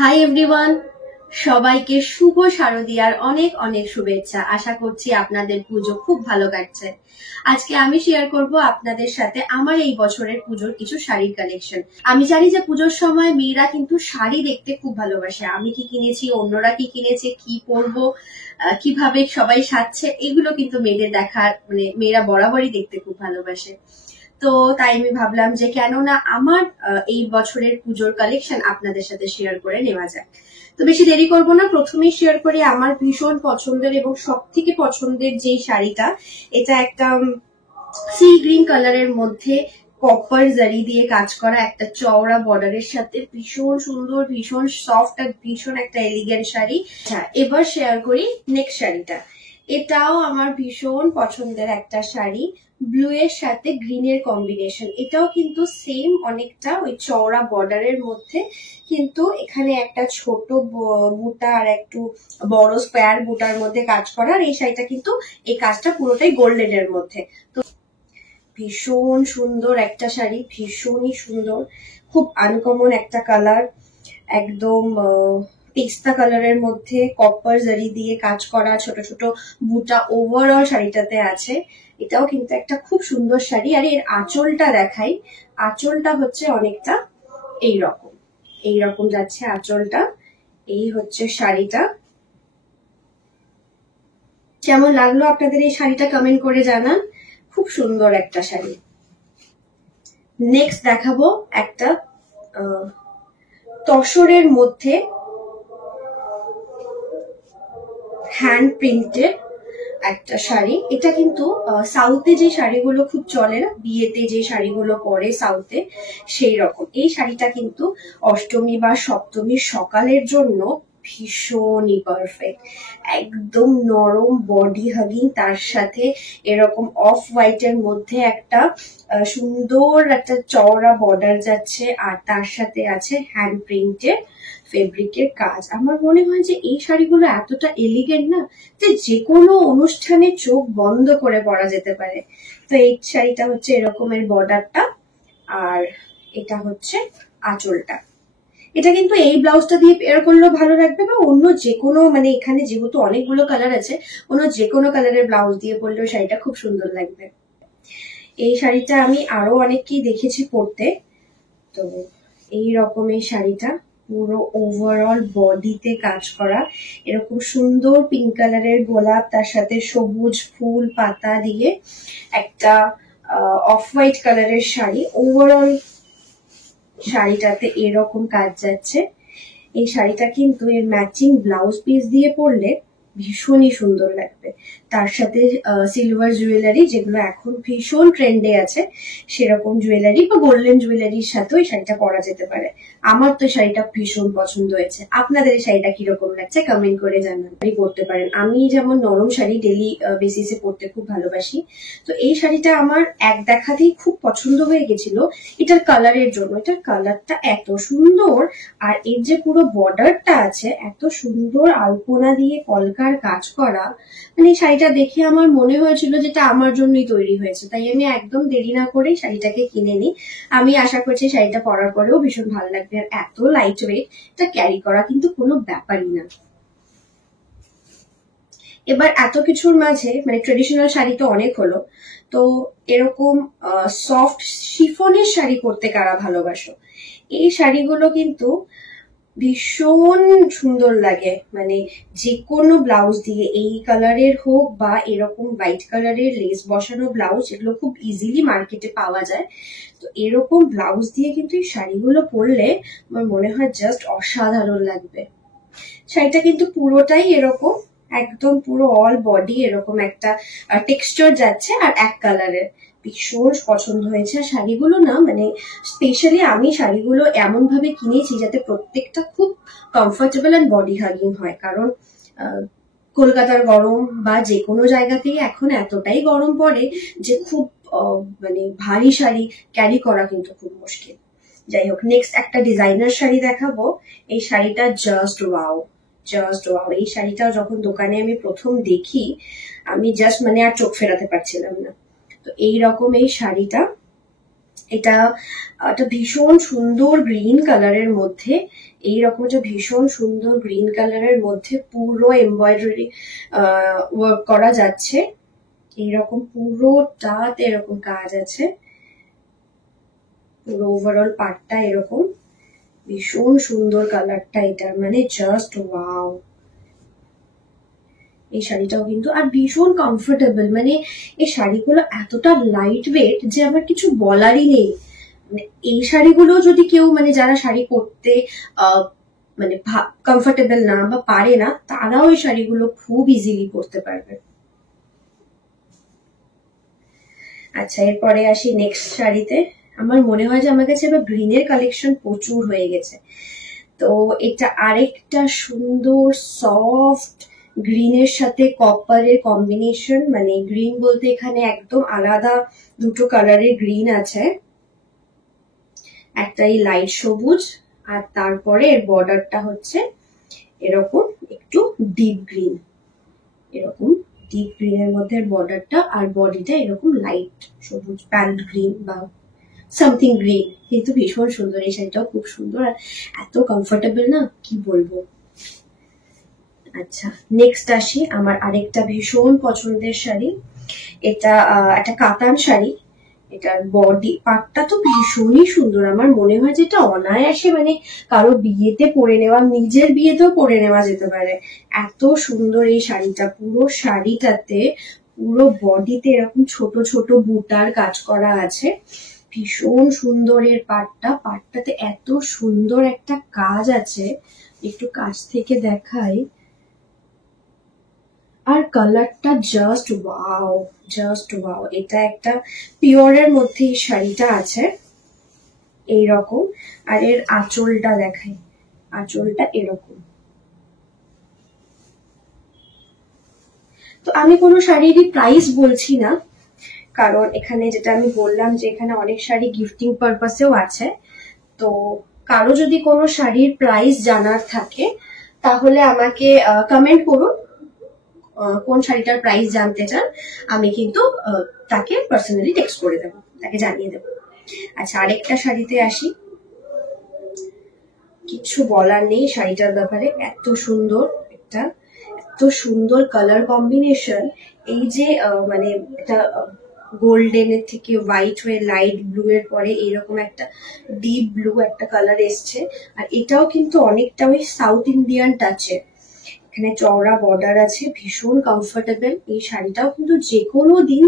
Hi everyone, সবাইকে শুভ শারদিয়ার অনেক অনেক শুভেচ্ছা। আশা করছি আপনাদের পুজো খুব ভালো কাটছে। আজকে আমি শেয়ার করব আপনাদের সাথে আমার এই বছরের পুজোর কিছু শাড়ির কালেকশন। আমি জানি যে পুজোর সময় মেয়েরা কিন্তু শাড়ি দেখতে খুব ভালোবাসে। আমি কি কিনেছি, অন্যরা কি কিনেছে, কি পরবো, কিভাবে সবাই সাজছে, এগুলো কিন্তু মেয়েদের দেখার মেয়েরা বরাবরই দেখতে খুব ভালোবাসে। তো তাই আমি ভাবলাম যে কেননা আমার এই বছরের পুজোর কালেকশন আপনাদের সাথে শেয়ার করে নেওয়া যায়। তো বেশি দেরি করব না, প্রথমেই শেয়ার করি আমার ভীষণ পছন্দের এবং সব থেকে পছন্দের যে শাড়িটা। এটা একটা সি গ্রিন কালারের মধ্যে কপার জারি দিয়ে কাজ করা একটা চওড়া বর্ডারের সাথে ভীষণ সুন্দর, ভীষণ সফট আর ভীষণ একটা এলিগেন্ট শাড়ি। এবার শেয়ার করি নেক্সট শাড়িটা। এটাও আমার ভীষণ পছন্দের একটা শাড়ি, ব্লু এর সাথে গ্রিনের কম্বিনেশন। এটাও কিন্তু সেম অনেকটা ওই চওড়া বর্ডারের মধ্যে, কিন্তু এখানে একটা ছোট বুটা আর একটু বড় স্কোয়ার বুটার মধ্যে কাজ করা। আর এই শাড়িটা কিন্তু এই কাজটা পুরোটাই গোল্ডেন এর মধ্যে। তো ভীষণ সুন্দর একটা শাড়ি, ভীষণই সুন্দর, খুব আনকমন একটা কালার, একদম পেস্তা কালারের মধ্যে কপার জারি দিয়ে কাজ করা ছোট ছোট বুটা ওভারঅল শাড়িটাতে আছে। এটাও কিন্তু একটা খুব সুন্দর শাড়ি। আর এর আঁচলটা দেখাই, আঁচলটা হচ্ছে অনেকটা এইরকম এইরকম যাচ্ছে আঁচলটা। এই হচ্ছে শাড়িটা। কেমন লাগলো আপনাদের এই শাড়িটা কমেন্ট করে জানান। খুব সুন্দর একটা শাড়ি। নেক্সট দেখাবো একটা তসরের মধ্যে হ্যান্ড প্রিন্টেড একটা শাড়ি। এটা কিন্তু সাউথে যে শাড়িগুলো খুব চলে না, বিয়েতে যে শাড়িগুলো পরে সাউথে, সেই রকম এই শাড়িটা কিন্তু অষ্টমী বা সপ্তমীর সকালের জন্য ভীষণই পারফেক্ট। একদম নরম বডি হাগিং, তার সাথে এরকম অফ হোয়াইটের মধ্যে একটা সুন্দর একটা চওড়া বর্ডার যাচ্ছে, আর তার সাথে আছে হ্যান্ড প্রিন্টেড ফেব্রিকের কাজ। আমার মনে হয় যে এই শাড়িগুলো এতটা এলিগেন্ট না, যে কোনো অনুষ্ঠানে চোখ বন্ধ করে পরা যেতে পারে। তো এই শাড়িটা হচ্ছে এরকমের বর্ডারটা, আর এটা হচ্ছে আঁচলটা। এটা কিন্তু এই ব্লাউজটা দিয়ে পেয়ার করলেও ভালো লাগবে, বা অন্য যে কোনো এখানে যেহেতু অনেকগুলো কালার আছে, অন্য যে কোনো কালারের ব্লাউজ দিয়ে পরলেও শাড়িটা খুব সুন্দর লাগবে। এই শাড়িটা আমি আরো অনেককেই দেখেছি পরতে। তো এই রকমের শাড়িটা পুরো ওভারঅল বডিতে কাজ করা, এরকম সুন্দর পিঙ্ক কালারের গোলাপ, তার সাথে সবুজ ফুল পাতা দিয়ে একটা অফ হোয়াইট কালারের শাড়ি। ওভারঅল শাড়িটাতে এরকম কাজ যাচ্ছে। এই শাড়িটা কিন্তু এর ম্যাচিং ব্লাউজ পিস দিয়ে পরলে ভীষণই সুন্দর লাগবে। তার সাথে সিলভার জুয়েলারি, যেগুলো এখন ভীষণ ট্রেন্ডে আছে, সেরকম জুয়েলারি বা গোল্ডেন জুয়েলারির সাথেও এই শাড়িটা পরা যেতে পারে। আমার তো শাড়িটা ভীষণ পছন্দ হয়েছে। আপনাদের এই শাড়িটা কিরকম লাগছে কমেন্ট করে জানান। পরতে পারেন। আমি যেমন নরম শাড়ি ডেলি বেসিসে পরতে খুব ভালোবাসি, তো এই শাড়িটা আমার এক দেখাতেই খুব পছন্দ হয়ে গেছিল এটার কালারের জন্য। এটার কালারটা এত সুন্দর, আর এর যে পুরো বর্ডারটা আছে এত সুন্দর আলপনা দিয়ে কলকার কাজ করা, এই শাড়িটা দেখে আমার মনে হয়েছিল যেটা আমার জন্যই তৈরি হয়েছে। তাই আমি একদম দেরি না করে শাড়িটাকে কিনে নিই। আমি আশা করছি শাড়িটা পরার পরেও ভীষণ ভালো লাগবে। আর এত লাইট ওয়েট, এটা ক্যারি করা কিন্তু কোনো ব্যাপারই না। এবার এত কিছুর মাঝে ট্রেডিশনাল শাড়ি তো অনেক হলো, তো এরকম সফট শিফনের শাড়ি পরতে কারা ভালোবাসো? এই শাড়িগুলো কিন্তু ভীষণ সুন্দর লাগে, যে কোনো ব্লাউজ দিয়ে, এই কালারের হোক বা এরকম হোয়াইট কালারের লেস বসানো ব্লাউজ, এগুলো খুব ইজিলি মার্কেটে পাওয়া যায়। তো এরকম ব্লাউজ দিয়ে কিন্তু এই শাড়িগুলো পরলে আমার মনে হয় জাস্ট অসাধারণ লাগবে। শাড়িটা কিন্তু পুরোটাই এরকম, একদম পুরো অল বডি এরকম একটা টেক্সচার যাচ্ছে, আর এক কালারের। ভীষণ পছন্দ হয়েছে শাড়িগুলো না, স্পেশালি আমি শাড়িগুলো এমন ভাবে কিনেছি যাতে প্রত্যেকটা খুব কমফোর্টেবল এন্ড বডি হাগিং হয়। কারণ কলকাতার গরম বা যে কোনো জায়গাতেই এখন এতটাই গরম পড়ে যে খুব ভারী শাড়ি ক্যারি করা কিন্তু খুব মুশকিল। যাই হোক, নেক্সট একটা ডিজাইনার শাড়ি দেখাবো। এই শাড়িটা জাস্ট ওয়াও, জাস্ট ওয়াও। এই শাড়িটা যখন দোকানে আমি প্রথম দেখি, আমি জাস্ট আর চোখ ফেরাতে পারছিলাম না। তো এইরকম এই শাড়িটা, এটা একটা ভীষণ সুন্দর গ্রিন কালারের মধ্যে, এইরকম একটা ভীষণ সুন্দর গ্রিন কালারের মধ্যে পুরো এমব্রয়ডারি ওয়ার্ক করা যাচ্ছে। এইরকম পুরোটাতে এরকম কাজ আছে, পুরো ওভারঅল পার্টটা এরকম। ভীষণ সুন্দর কালারটা এটার, মানে জাস্ট ওয়াও। এই শাড়িটাও কিন্তু আর ভীষণ কমফোর্টেবল, মানে এই শাড়িগুলো এতটা লাইট ওয়েট যে আমার কিছু বলারই নেই। মানে এই শাড়িগুলো যদি কেউ মানে যারা শাড়ি পরতে মানে কমফোর্টেবল না বা পারে না, তারাও এই শাড়িগুলো খুব ইজিলি পরতে পারবে। আচ্ছা, এরপরে আসি নেক্সট শাড়িতে। আমার মনে হয় যে আমার কাছে এবার গ্রিনের কালেকশন প্রচুর হয়ে গেছে। তো এটা আরেকটা সুন্দর সফট গ্রিনের সাথে কপারের কম্বিনেশন, মানে গ্রিন বলতে এখানে একদম আলাদা দুটো কালারের গ্রিন আছে, একটা এই লাইট সবুজ আর তারপরে এর বর্ডারটা হচ্ছে এরকম একটু ডিপ গ্রিন, এরকম ডিপ গ্রিনের মধ্যে বর্ডারটা, আর বডিটা এরকম লাইট সবুজ প্যান্ট গ্রিন বা সামথিং গ্রিন। কিন্তু ভীষণ সুন্দর, এই শাড়িটাও খুব সুন্দর আর এত কমফোর্টেবল না কি বলবো। আচ্ছা, নেক্সট আসি আমার আরেকটা ভীষণ পছন্দের শাড়ি। এটা একটা কাতান শাড়ি। এটার বডি পার্টটা তো ভীষণই সুন্দর, আমার মনে হয় যে এটা অনায়াসে মানে কারো বিয়েতে পরে নেওয়া, নিজের বিয়েতেও পরে নেওয়া যেতে পারে, এত সুন্দর এই শাড়িটা। পুরো শাড়িটাতে পুরো বডিতে এরকম ছোট ছোট বুটার কাজ করা আছে, ভীষণ সুন্দর এর পার্টটাতে এত সুন্দর একটা কাজ আছে, একটু কাছ থেকে দেখাই। আর কালারটা জাস্ট ওয়াও, জাস্ট ওয়াও। এটা একটা পিওরের মধ্যে এই শাড়িটা আছে এইরকম, আর এর আঁচলটা দেখাই, আঁচলটা এরকম। তো আমি কোনো শাড়িরই প্রাইস বলছি না, কারণ এখানে যেটা আমি বললাম যে এখানে অনেক শাড়ি গিফটিং পারপাসেও আছে। তো কারো যদি কোনো শাড়ির প্রাইস জানার থাকে তাহলে আমাকে কমেন্ট করুন কোন শাড়িটার প্রাইস জানতে চান, আমি কিন্তু তাকে পার্সোনালি টেক্সট করে দেবো, তাকে জানিয়ে দেবো। আচ্ছা, আরেকটা শাড়িতে আসি। কিছু বলার নেই শাড়িটার ব্যাপারে, এত সুন্দর একটা, এত সুন্দর কালার কম্বিনেশন। এই যে মানে এটা গোল্ডেনের থেকে হোয়াইট হয়ে লাইট ব্লু এর পরে এইরকম একটা ডিপ ব্লু একটা কালার এসছে, আর এটাও কিন্তু অনেকটা ওই সাউথ ইন্ডিয়ান টাচের। এখানে চওড়া বর্ডার আছে, ভীষণ কমফোর্টেবল। এই শাড়িটাও কিন্তু যে কোনো দিন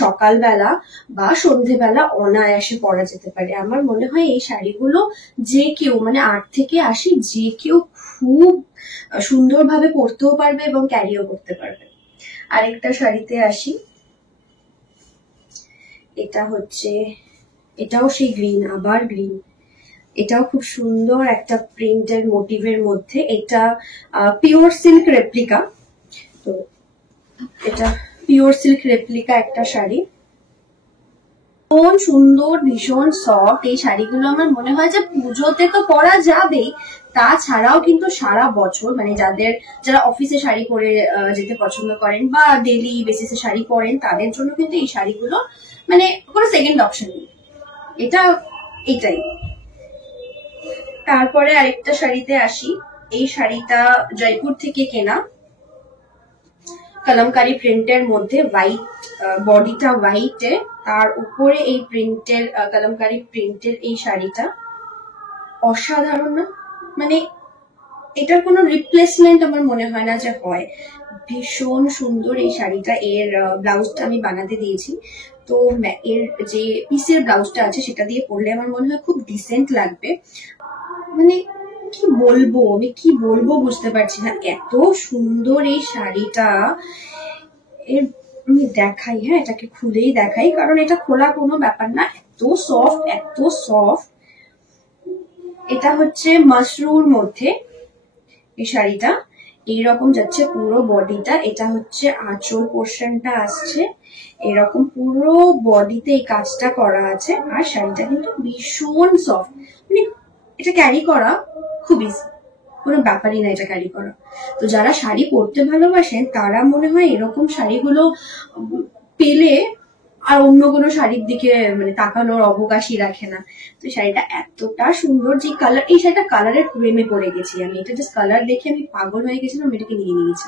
সকালবেলা বা সন্ধেবেলা অনায়াসে পরা যেতে পারে। আমার মনে হয় এই শাড়িগুলো যে কেউ মানে 8 থেকে 80 যে কেউ খুব সুন্দরভাবে পরতেও পারবে এবং ক্যারিও করতে পারবে। আরেকটা শাড়িতে আসি। এটা হচ্ছে, এটাও সেই গ্রিন, আবার গ্রিন। এটাও খুব সুন্দর একটা প্রিন্টের মোটিভের মধ্যে, এটা পিওর সিল্ক রেপ্লিকা। তো এটা পিওর সিল্ক রেপ্লিকা একটা শাড়ি, ভীষণ সুন্দর, ভীষণ সফট। এই শাড়িগুলো আমার মনে হয় যে পুজোতে তো পরা যাবেই, তাছাড়াও কিন্তু সারা বছর মানে যারা অফিসে শাড়ি পরে যেতে পছন্দ করেন বা ডেলি বেসিসে শাড়ি পরেন, তাদের জন্য কিন্তু এই শাড়িগুলো মানে কোনো সেকেন্ড অপশন নেই, এটাই। তারপরে আরেকটা শাড়িতে আসি। এই শাড়িটা জয়পুর থেকে কেনা, কলমকারি প্রিন্টের মধ্যে, হোয়াইট বডিটা হোয়াইটে, তার উপরে এই প্রিন্টের কলমকারি প্রিন্টের এই শাড়িটা অসাধারণ না? মানে এটার কোনো রিপ্লেসমেন্ট আমার মনে হয় না যে হয়। ভীষণ সুন্দর এই শাড়িটা। এর ব্লাউজটা আমি বানাতে দিয়েছি, তো এর যে পিসের ব্লাউজটা আছে সেটা দিয়ে পরলে আমার মনে হয় খুব ডিসেন্ট লাগবে। মানে কি বলবো, আমি কি বলবো বুঝতে পারছি না, এত সুন্দর এই শাড়িটা। এর আমি দেখাই, হ্যাঁ এটাকে খুলেই দেখাই, কারণ এটা খোলা কোনো ব্যাপার না, এত সফট, এত সফট। এটা হচ্ছে মাশরুর মধ্যে এই শাড়িটা, এইরকম যাচ্ছে পুরো বডিটা। এটা হচ্ছে আঁচল পোর্শনটা আসছে এরকম, পুরো বডিতে এই কাজটা করা আছে। আর শাড়িটা কিন্তু ভীষণ সফট, মানে এটা ক্যারি করা খুব ইজি, কোনো ব্যাপারই না এটা ক্যারি করা। তো যারা শাড়ি পরতে ভালোবাসেন তারা মনে হয় এরকম শাড়িগুলো পেলে আর অন্য কোনো শাড়ির দিকে মানে তাকানোর অবকাশই রাখে না। তো শাড়িটা এতটা সুন্দর, যে কালার, এই শাড়িটা কালারের প্রেমে পড়ে গেছি আমি, এটা জাস্ট কালার দেখে আমি পাগল হয়ে গেছিলাম, এটাকে নিয়ে নিয়েছি।